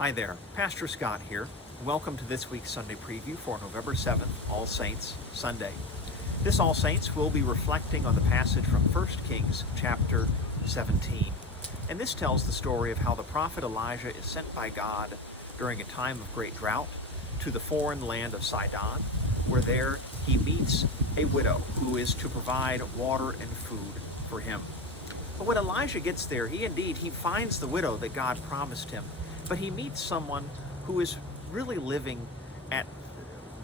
Hi there, Pastor Scott here. Welcome to this week's Sunday preview for November 7th, All Saints Sunday. This All Saints will be reflecting on the passage from 1 Kings chapter 17. And this tells the story of how the prophet Elijah is sent by God during a time of great drought to the foreign land of Sidon, where there he meets a widow who is to provide water and food for him. But when Elijah gets there, he finds the widow that God promised him. But he meets someone who is really living at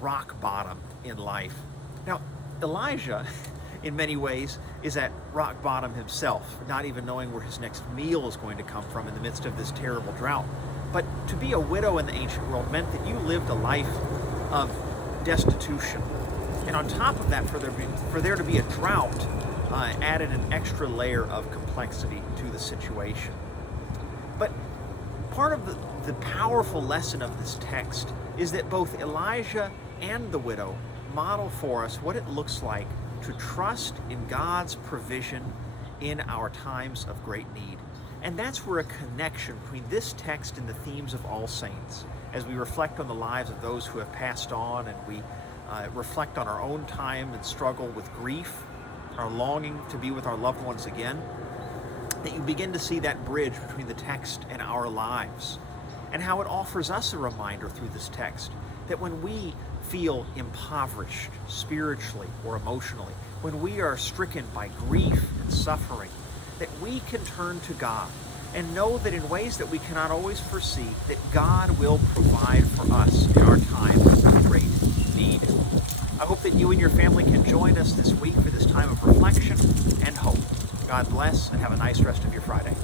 rock bottom in life. Now, Elijah, in many ways, is at rock bottom himself, not even knowing where his next meal is going to come from in the midst of this terrible drought. But to be a widow in the ancient world meant that you lived a life of destitution. And on top of that, for there to be a drought, added an extra layer of complexity to the situation. But part of the powerful lesson of this text is that both Elijah and the widow model for us what it looks like to trust in God's provision in our times of great need. And that's where a connection between this text and the themes of All Saints, as we reflect on the lives of those who have passed on and we reflect on our own time and struggle with grief, our longing to be with our loved ones again, that you begin to see that bridge between the text and our lives, and how it offers us a reminder through this text that when we feel impoverished spiritually or emotionally, when we are stricken by grief and suffering, that we can turn to God and know that in ways that we cannot always foresee, that God will provide for us in our time of great need. I hope that you and your family can join us this week for this time of reflection and hope. God bless, and have a nice rest of your Friday.